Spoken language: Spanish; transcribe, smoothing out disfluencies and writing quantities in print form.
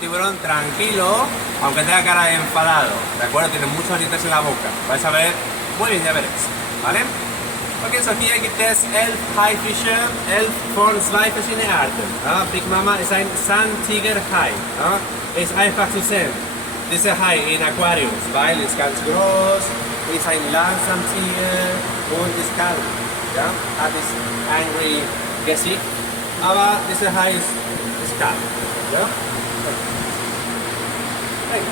tiburón tranquilo, aunque tenga cara de enfadado, ¿de acuerdo? Tiene muchos dientes en la boca. Vais a ver, muy bien, ya veréis, ¿vale? Okej, så hier gibt es 11 Haifische, 11 von 2 verschiedenen Arten. Ja, Big Mama ist ein Sandtigerhai. Ja, ist einfach zu sehen. Dieser Hai in Aquariums, weil ist ganz groß, ist ein Langsamtiger und ist kalt. Ja, hat ist angry Gesicht, aber dieser Hai ist kalt. Ja? Hey,